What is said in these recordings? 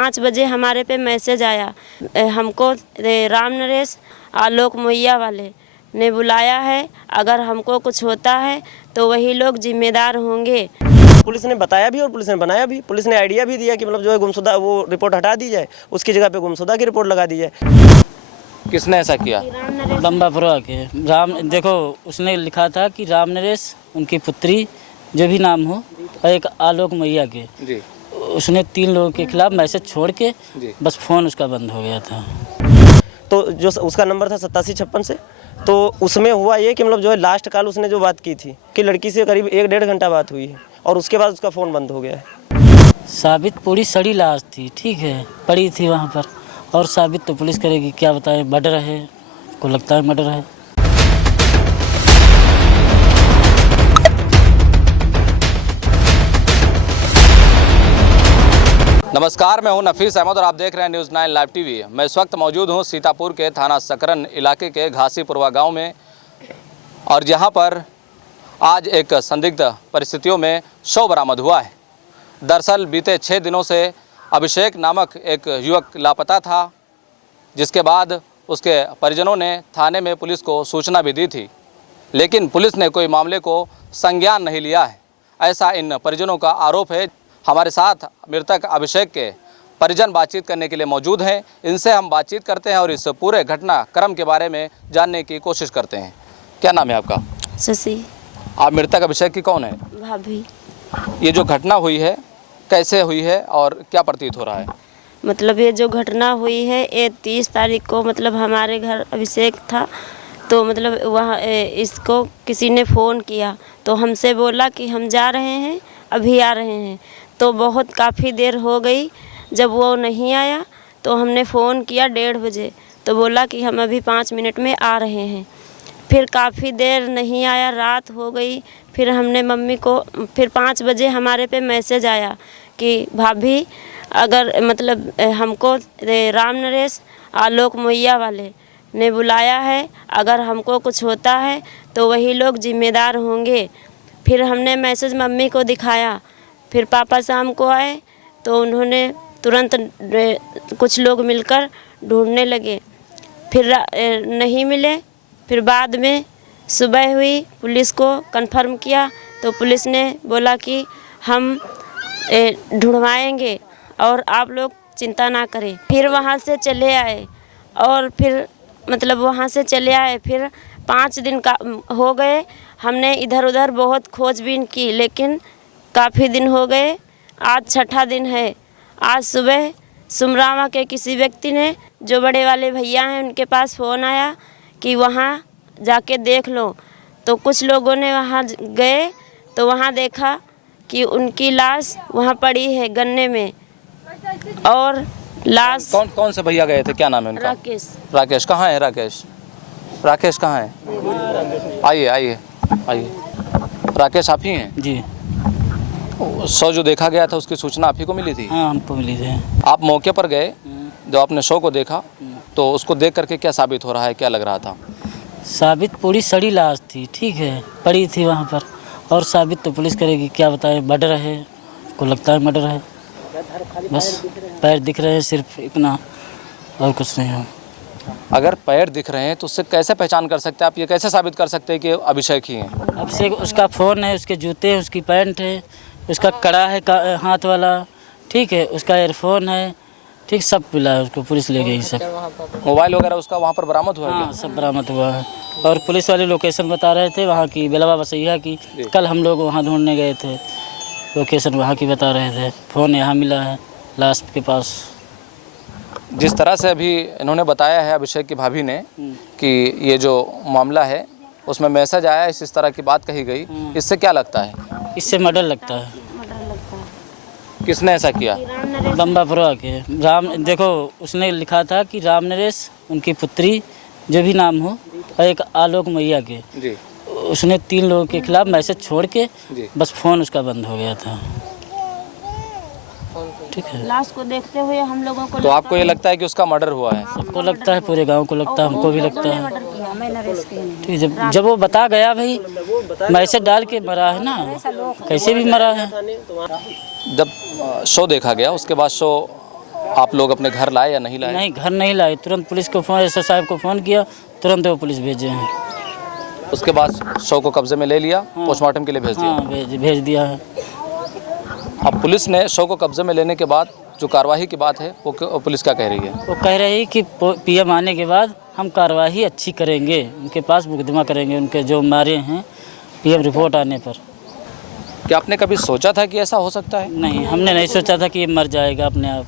5 बजे हमारे पे मैसेज आया। हमको राम नरेश आलोक मोइया वाले ने बुलाया है, अगर हमको कुछ होता है तो वही लोग जिम्मेदार होंगे। पुलिस ने बताया भी और पुलिस ने बनाया भी। पुलिस ने आइडिया भी दिया कि मतलब जो है गुमशुदा वो रिपोर्ट हटा दी जाए, उसकी जगह पे गुमशुदा की रिपोर्ट लगा दी जाए। किसने ऐसा किया? बम्बापुरा के राम, देखो उसने लिखा था कि राम नरेश उनकी पुत्री जो भी नाम हो और एक आलोक मैया के जी। उसने 3 लोगों के खिलाफ मैसेज छोड़ के बस फ़ोन उसका बंद हो गया था। तो जो उसका नंबर था 8756 से, तो उसमें हुआ ये कि मतलब जो है लास्ट कॉल उसने जो बात की थी कि लड़की से करीब 1-1.5 घंटा बात हुई है और उसके बाद उसका फ़ोन बंद हो गया है। साबित पूरी सड़ी लाश थी, ठीक है, पड़ी थी वहाँ पर, और साबित तो पुलिस करेगी, क्या बताएं, मर्डर है, को लगता है मर्डर है। नमस्कार, मैं हूं नफीस अहमद और आप देख रहे हैं न्यूज़ 9 लाइव टीवी। मैं इस वक्त मौजूद हूं सीतापुर के थाना सकरन इलाके के घासीपुरवा गांव में, और जहां पर आज एक संदिग्ध परिस्थितियों में शव बरामद हुआ है। दरअसल बीते 6 दिनों से अभिषेक नामक एक युवक लापता था, जिसके बाद उसके परिजनों ने थाने में पुलिस को सूचना भी दी थी, लेकिन पुलिस ने कोई मामले को संज्ञान नहीं लिया है, ऐसा इन परिजनों का आरोप है। हमारे साथ मृतक अभिषेक के परिजन बातचीत करने के लिए मौजूद हैं। इनसे हम बातचीत करते हैं और इस पूरे घटनाक्रम के बारे में जानने की कोशिश करते हैं। क्या नाम है आपका? शशि। आप मृतक अभिषेक की कौन है? भाभी। ये जो घटना हुई है कैसे हुई है और क्या प्रतीत हो रहा है? मतलब ये जो घटना हुई है ये 30 तारीख को मतलब हमारे घर अभिषेक था, तो मतलब वहाँ इसको किसी ने फ़ोन किया तो हमसे बोला कि हम जा रहे हैं, अभी आ रहे हैं। तो बहुत काफ़ी देर हो गई, जब वो नहीं आया तो हमने फ़ोन किया 1:30 बजे, तो बोला कि हम अभी 5 मिनट में आ रहे हैं। फिर काफ़ी देर नहीं आया, रात हो गई। फिर हमने मम्मी को, फिर 5 बजे हमारे पे मैसेज आया कि भाभी अगर मतलब हमको राम नरेश आलोक मोइया वाले ने बुलाया है, अगर हमको कुछ होता है तो वही लोग जिम्मेदार होंगे। फिर हमने मैसेज मम्मी को दिखाया, फिर पापा शाम को आए तो उन्होंने तुरंत कुछ लोग मिलकर ढूंढने लगे, फिर नहीं मिले। फिर बाद में सुबह हुई, पुलिस को कंफर्म किया तो पुलिस ने बोला कि हम ढूंढवाएंगे और आप लोग चिंता ना करें। फिर वहाँ से चले आए और फिर मतलब वहाँ से चले आए, फिर 5 दिन का हो गए। हमने इधर उधर बहुत खोजबीन की, लेकिन काफ़ी दिन हो गए। आज 6ठा दिन है। आज सुबह सुमरामा के किसी व्यक्ति ने, जो बड़े वाले भैया हैं, उनके पास फ़ोन आया कि वहाँ जाके देख लो। तो कुछ लोगों ने वहाँ गए तो वहाँ देखा कि उनकी लाश वहाँ पड़ी है गन्ने में, और लाश। कौन से भैया गए थे? क्या नाम है उनका? राकेश। राकेश कहाँ है? राकेश कहाँ है? आइए। राकेश आप ही हैं? जी। शव जो देखा गया था उसकी सूचना आप ही को मिली थी? हाँ, हमको मिली थी। आप मौके पर गए, जब आपने शव को देखा तो उसको देख करके क्या साबित हो रहा है, क्या लग रहा था? साबित पूरी सड़ी लाश थी, ठीक है, पड़ी थी वहाँ पर, और साबित तो पुलिस करेगी, क्या बताएं, मर्डर है, को लगता है मर्डर है। बस पैर दिख रहे हैं, सिर्फ इतना, और कुछ नहीं है। अगर पैर दिख रहे हैं तो उससे कैसे पहचान कर सकते हैं आप? ये कैसे साबित कर सकते हैं कि अभिषेक ही हैं? अभिषेक, उसका फ़ोन है, उसके जूते हैं, उसकी पैंट है, उसका कड़ा है हाथ वाला, ठीक है, उसका एयरफोन है, ठीक, सब मिला है उसको। पुलिस ले गई सब। मोबाइल वगैरह उसका वहाँ पर बरामद हुआ? हाँ, सब बरामद हुआ है। और पुलिस वाले लोकेशन बता रहे थे वहाँ की, बेलवा बसैया की। कल हम लोग वहाँ ढूंढने गए थे, लोकेशन वहाँ की बता रहे थे। फ़ोन यहाँ मिला है लाश के पास। जिस तरह से अभी इन्होंने बताया है अभिषेक की भाभी ने कि ये जो मामला है उसमें मैसेज आया, इस तरह की बात कही गई, इससे क्या लगता है? इससे मर्डर लगता है। किसने ऐसा किया? बम्बापुरा के राम, देखो उसने लिखा था कि राम नरेश उनकी पुत्री जो भी नाम हो और एक आलोक मैया के जी। उसने 3 लोगों के खिलाफ मैसेज छोड़ के बस फ़ोन उसका बंद हो गया था, ठीक है। लाश को देखते हुए हम लोगों को तो आपको ये लगता है कि उसका मर्डर हुआ है? सबको लगता है, पूरे गांव को लगता है, हमको भी लगता है। ठीक है, जब वो बता गया भाई, मैसेज डाल के मरा है ना, कैसे भी मरा है। जब शो देखा गया उसके बाद शो आप लोग अपने घर लाए या नहीं लाए? नहीं, घर नहीं लाए, तुरंत पुलिस को फ़ोन, एसएस साहब को फ़ोन किया, तुरंत वो पुलिस भेजे हैं। उसके बाद शव को कब्जे में ले लिया, पोस्टमार्टम के लिए भेज दिया। हाँ, भेज दिया है। अब पुलिस ने शव को कब्जे में लेने के बाद जो कार्रवाई की बात है वो पुलिस क्या कह रही है? वो कह रही है कि पीएम आने के बाद हम कार्रवाई अच्छी करेंगे, उनके पास मुकदमा करेंगे, उनके जो मारे हैं पीएम रिपोर्ट आने पर। क्या आपने कभी सोचा था कि ऐसा हो सकता है? नहीं, हमने नहीं सोचा था कि ये मर जाएगा अपने आप।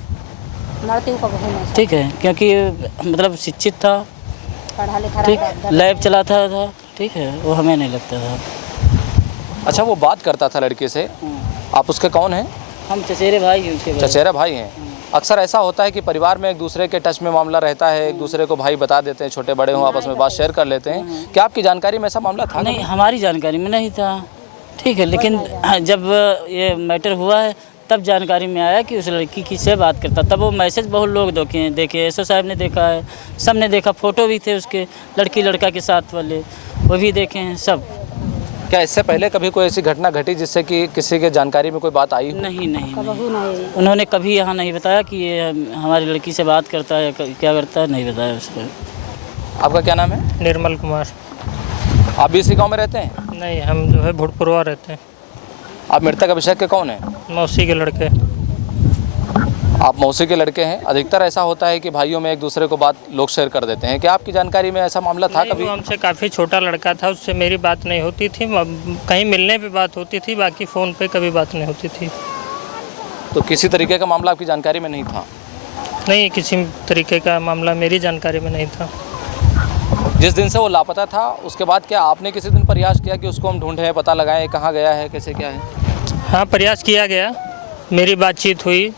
ठीक है, क्योंकि मतलब शिक्षित था, पढ़ा लिखा ठीक, लैब चलाता था, ठीक है, वो हमें नहीं लगता था। अच्छा, वो बात करता था लड़के से, आप उसके कौन हैं? हम चचेरे भाई हैं उसके। चचेरे भाई हैं। अक्सर ऐसा होता है कि परिवार में एक दूसरे के टच में मामला रहता है, एक दूसरे को भाई बता देते हैं, छोटे बड़े हों आपस में बात शेयर कर लेते हैं। क्या आपकी जानकारी में ऐसा मामला था? नहीं, हमारी जानकारी में नहीं था, ठीक है, लेकिन जब ये मैटर हुआ है तब जानकारी में आया कि उस लड़की की से बात करता। तब वो मैसेज बहुत लोग देखे, एसओ साहब ने देखा है, सब ने देखा, फ़ोटो भी थे उसके लड़की लड़का के साथ वाले, वो भी देखे हैं सब। क्या इससे पहले कभी कोई ऐसी घटना घटी जिससे कि किसी के जानकारी में कोई बात आई हो? नहीं, उन्होंने कभी यहाँ नहीं बताया कि ये हमारी लड़की से बात करता है, क्या करता है, नहीं बताया उसको। आपका क्या नाम है? निर्मल कुमार। आप भी इसी गाँव में रहते हैं? नहीं, हम जो है भूतपुरवा रहते हैं। आप मृतक अभिषेक के कौन हैं? मौसी के लड़के। आप मौसी के लड़के हैं। अधिकतर ऐसा होता है कि भाइयों में एक दूसरे को बात लोग शेयर कर देते हैं। क्या आपकी जानकारी में ऐसा मामला था कभी? वो हमसे काफ़ी छोटा लड़का था, उससे मेरी बात नहीं होती थी, कहीं मिलने पे बात होती थी, बाकी फ़ोन पे कभी बात नहीं होती थी। तो किसी तरीके का मामला आपकी जानकारी में नहीं था? नहीं, किसी तरीके का मामला मेरी जानकारी में नहीं था। जिस दिन से वो लापता था उसके बाद क्या आपने किसी दिन प्रयास किया कि उसको हम ढूंढें, पता लगाएं कहाँ गया है, कैसे क्या है? हाँ, प्रयास किया गया, मेरी बातचीत हुई,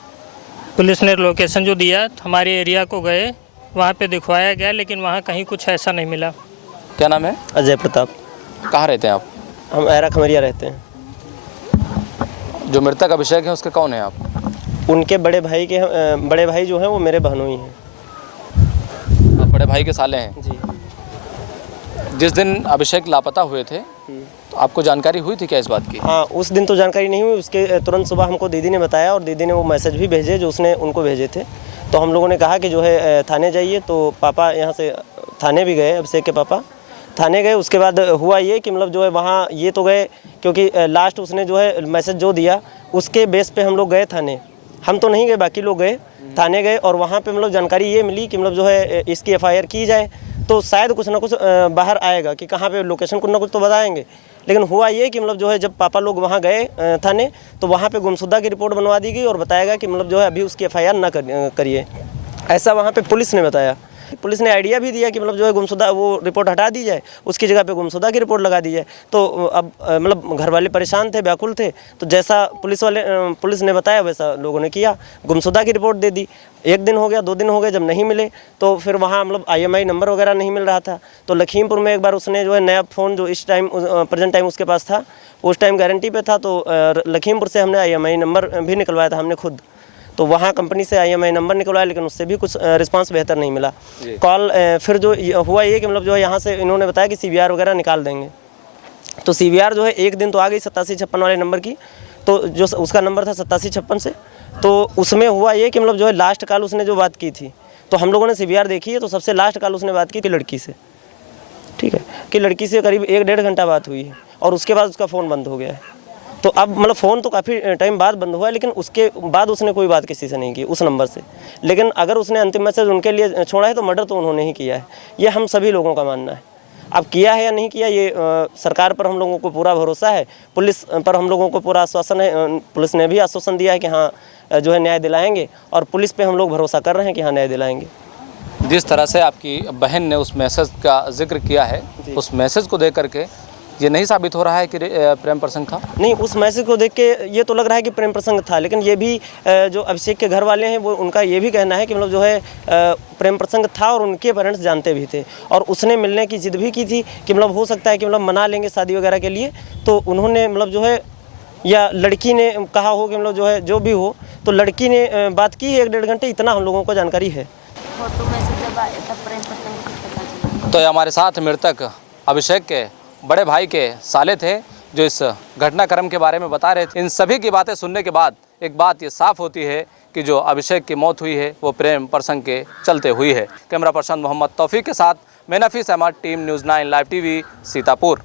पुलिस ने लोकेशन जो दिया हमारे एरिया को गए, वहाँ पे दिखवाया गया, लेकिन वहाँ कहीं कुछ ऐसा नहीं मिला। क्या नाम है? अजय प्रताप। कहाँ रहते हैं आप? हम ऐरा खमरिया रहते हैं। जो मृतक अभिषेक है उसके कौन है आप? उनके बड़े भाई जो हैं वो मेरे बहनोई हैं। आप बड़े भाई के साले हैं? जी। जिस दिन अभिषेक लापता हुए थे तो आपको जानकारी हुई थी क्या इस बात की? हाँ, उस दिन तो जानकारी नहीं हुई, उसके तुरंत सुबह हमको दीदी ने बताया और दीदी ने वो मैसेज भी भेजे जो उसने उनको भेजे थे। तो हम लोगों ने कहा कि जो है थाने जाइए, तो पापा यहाँ से थाने भी गए, अभिषेक के पापा थाने गए। उसके बाद हुआ ये कि मतलब जो है वहाँ ये तो गए, क्योंकि लास्ट उसने जो है मैसेज जो दिया उसके बेस पे हम लोग गए थाने। हम तो नहीं गए, बाकी लोग गए, थाने गए, और वहाँ पे मतलब जानकारी ये मिली कि मतलब जो है इसकी FIR की जाए, तो शायद कुछ ना कुछ बाहर आएगा कि कहाँ पे लोकेशन, कुछ ना कुछ तो बताएंगे। लेकिन हुआ ये कि मतलब जो है जब पापा लोग वहाँ गए थाने, तो वहाँ पे गुमशुदा की रिपोर्ट बनवा दी गई और बताया कि मतलब जो है अभी उसकी FIR ना करिए, ऐसा वहाँ पे पुलिस ने बताया। पुलिस ने आइडिया भी दिया कि मतलब जो है गुमशुदा वो रिपोर्ट हटा दी जाए, उसकी जगह पे गुमशुदा की रिपोर्ट लगा दी जाए। तो अब मतलब घर वाले परेशान थे, व्याकुल थे, तो जैसा पुलिस ने बताया वैसा लोगों ने किया, गुमशुदा की रिपोर्ट दे दी। 1 दिन हो गया, 2 दिन हो गए, जब नहीं मिले तो फिर वहाँ मतलब IMI नंबर वगैरह नहीं मिल रहा था। तो लखीमपुर में एक बार उसने जो है नया फ़ोन जो इस टाइम प्रेजेंट टाइम उसके पास था, उस टाइम गारंटी पे था, तो लखीमपुर से हमने IMI नंबर भी निकलवाया था हमने खुद। तो वहाँ कंपनी से IMI नंबर निकलवाया, लेकिन उससे भी कुछ रिस्पांस बेहतर नहीं मिला। कॉल फिर जो हुआ ये कि मतलब जो है यहाँ से इन्होंने बताया कि CVR वगैरह निकाल देंगे। तो CVR जो है 1 दिन तो आ गई 8756 वाले नंबर की, तो जो उसका नंबर था 8756 से, तो उसमें हुआ ये कि मतलब जो है लास्ट कॉल उसने जो बात की थी, तो हम लोगों ने CVR देखी है, तो सबसे लास्ट कॉल उसने बात की थी लड़की से, ठीक है, कि लड़की से करीब 1-1.5 घंटा बात हुई है, और उसके बाद उसका फ़ोन बंद हो गया है। तो अब मतलब फ़ोन तो काफ़ी टाइम बाद बंद हुआ है, लेकिन उसके बाद उसने कोई बात किसी से नहीं की उस नंबर से। लेकिन अगर उसने अंतिम मैसेज उनके लिए छोड़ा है तो मर्डर तो उन्होंने ही किया है, ये हम सभी लोगों का मानना है। अब किया है या नहीं किया, ये सरकार पर हम लोगों को पूरा भरोसा है, पुलिस पर हम लोगों को पूरा आश्वासन है, पुलिस ने भी आश्वासन दिया है कि हाँ जो है न्याय दिलाएंगे, और पुलिस पे हम लोग भरोसा कर रहे हैं कि हाँ न्याय दिलाएंगे। जिस तरह से आपकी बहन ने उस मैसेज का जिक्र किया है, उस मैसेज को देख करके ये नहीं साबित हो रहा है कि प्रेम प्रसंग था? नहीं, उस मैसेज को देख के ये तो लग रहा है कि प्रेम प्रसंग था, लेकिन ये भी जो अभिषेक के घर वाले हैं वो उनका ये भी कहना है कि मतलब जो है प्रेम प्रसंग था, और उनके पेरेंट्स जानते भी थे, और उसने मिलने की जिद भी की थी कि मतलब हो सकता है कि मतलब मना लेंगे शादी वगैरह के लिए। तो उन्होंने मतलब जो है, या लड़की ने कहा हो कि मतलब जो है जो भी हो, तो लड़की ने बात की 1-1.5 घंटे, इतना हम लोगों को जानकारी है। तो ये हमारे साथ मृतक अभिषेक के बड़े भाई के साले थे जो इस घटनाक्रम के बारे में बता रहे थे। इन सभी की बातें सुनने के बाद एक बात ये साफ होती है कि जो अभिषेक की मौत हुई है वो प्रेम प्रसंग के चलते हुई है। कैमरा पर्सन मोहम्मद तौफीक के साथ मैं Nafees Ahmad, team news 9 live TV, Sitapur.